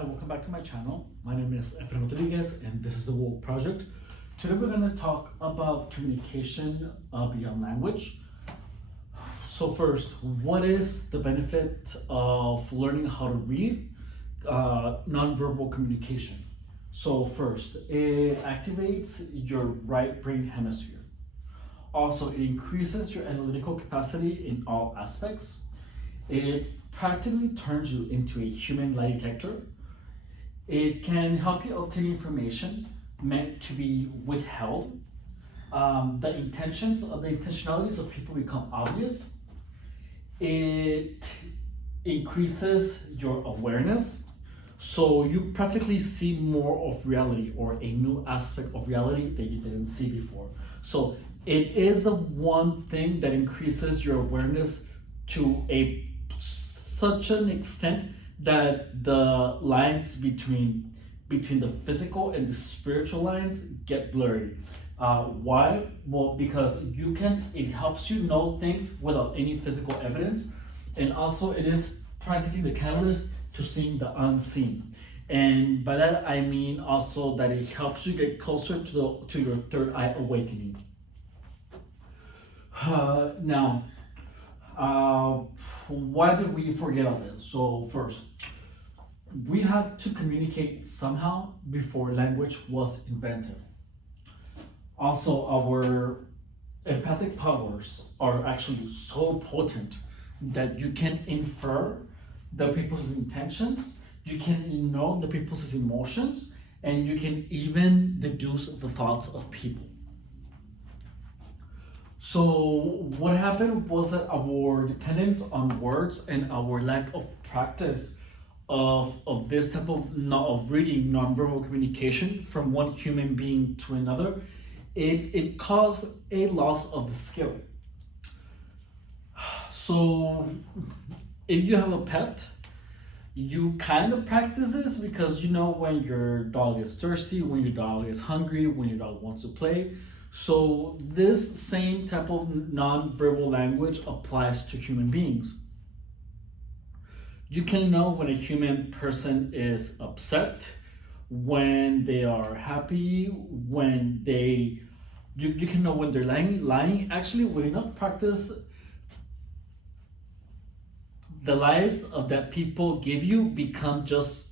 Hi, welcome back to my channel. My name is Efrain Rodriguez and this is the World Project. Today we're going to talk about communication beyond language. So first, what is the benefit of learning how to read nonverbal communication? So first, it activates your right brain hemisphere. Also, it increases your analytical capacity in all aspects. It practically turns you into a human lie detector. It can help you obtain information meant to be withheld. The intentionalities of people become obvious. It increases your awareness. So you practically see more of reality or a new aspect of reality that you didn't see before. So it is the one thing that increases your awareness to such an extent that the lines between the physical and the spiritual lines get blurry. Why? Well, because it helps you know things without any physical evidence, and also it is practically the catalyst to seeing the unseen. And by that I mean also that it helps you get closer to your third eye awakening. Why did we forget all this? So first, we have to communicate somehow before language was invented. Also, our empathic powers are actually so potent that you can infer the people's intentions, you can know the people's emotions, and you can even deduce the thoughts of people. So what happened was that our dependence on words and our lack of practice of this type of reading nonverbal communication from one human being to another, it caused a loss of the skill. So if you have a pet, you kind of practice this because you know when your dog is thirsty, when your dog is hungry, when your dog wants to play. So this same type of non-verbal language applies to human beings. You can know when a human person is upset, when they are happy, when you can know when they're lying. Actually, with enough practice, the lies that people give you become just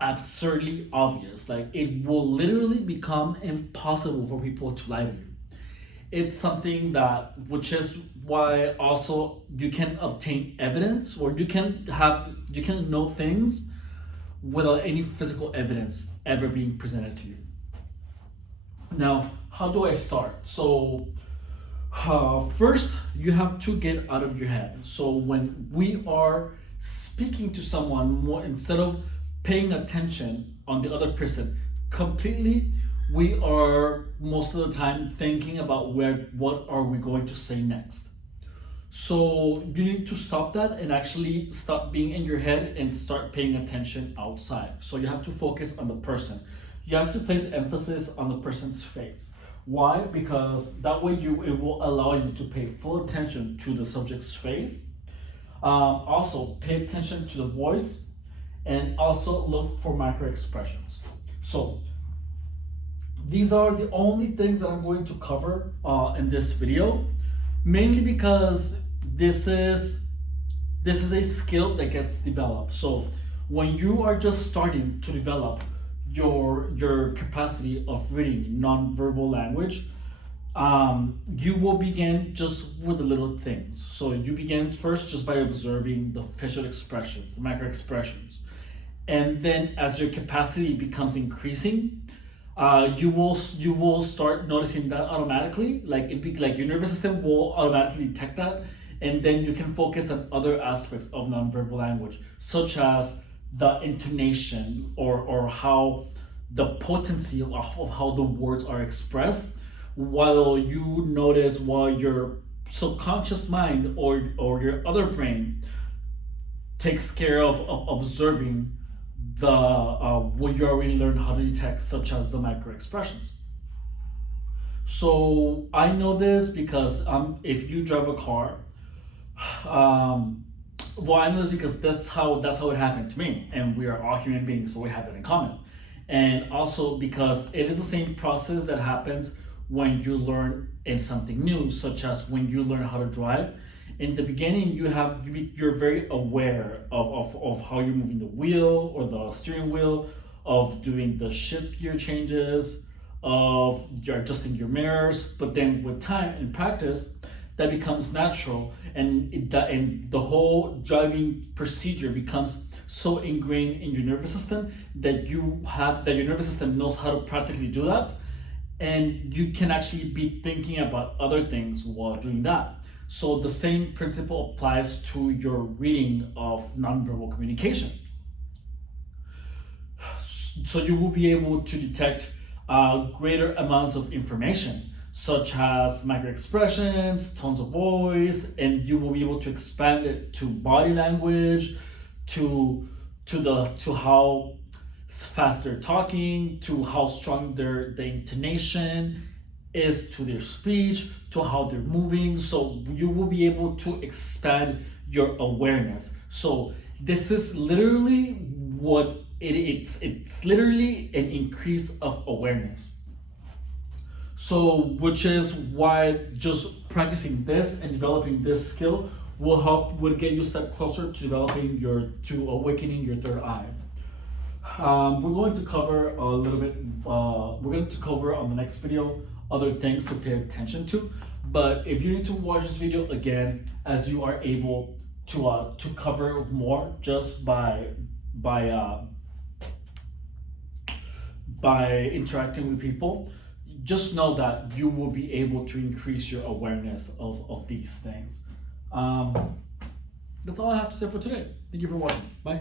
absurdly obvious. Like, it will literally become impossible for people to lie to you. It's something which is why also you can obtain evidence, or you can know things without any physical evidence ever being presented to you. Now, how do I start? So first, you have to get out of your head. So when we are speaking to someone, instead of paying attention on the other person completely, we are most of the time thinking about what are we going to say next. So you need to stop that and actually stop being in your head and start paying attention outside. So you have to focus on the person. You have to place emphasis on the person's face. Why? Because that way it will allow you to pay full attention to the subject's face. Also, pay attention to the voice, and also look for micro expressions. So these are the only things that I'm going to cover in this video, mainly because this is a skill that gets developed. So when you are just starting to develop your capacity of reading nonverbal language, you will begin just with the little things. So you begin first just by observing the facial expressions, the micro expressions. And then as your capacity becomes increasing, you will start noticing that automatically. Like your nervous system will automatically detect that, and then you can focus on other aspects of nonverbal language, such as the intonation or how the potency of how the words are expressed, while your subconscious mind or your other brain takes care of observing what you already learned how to detect, such as the micro expressions. So I know this because if you drive a car, Well, I know this because that's how it happened to me, and we are all human beings, so we have that in common. And also because it is the same process that happens when you learn in something new, such as when you learn how to drive. In the beginning, you're very aware of how you're moving the wheel or the steering wheel, of doing the shift gear changes, of you're adjusting your mirrors. But then with time and practice, that becomes natural, and the whole driving procedure becomes so ingrained in your nervous system that your nervous system knows how to practically do that, and you can actually be thinking about other things while doing that. So the same principle applies to your reading of nonverbal communication. So you will be able to detect greater amounts of information, such as micro expressions, tones of voice, and you will be able to expand it to body language, to how fast they're talking, to how strong the intonation is to their speech, to how they're moving. So you will be able to expand your awareness. So this is literally what it's literally an increase of awareness. So, which is why just practicing this and developing this skill will get you a step closer to to awakening your third eye. We're going to cover a little bit. We're going to cover on the next video other things to pay attention to. But if you need to watch this video again, as you are able to cover more just by interacting with people, just know that you will be able to increase your awareness of these things. That's all I have to say for today. Thank you for watching. Bye.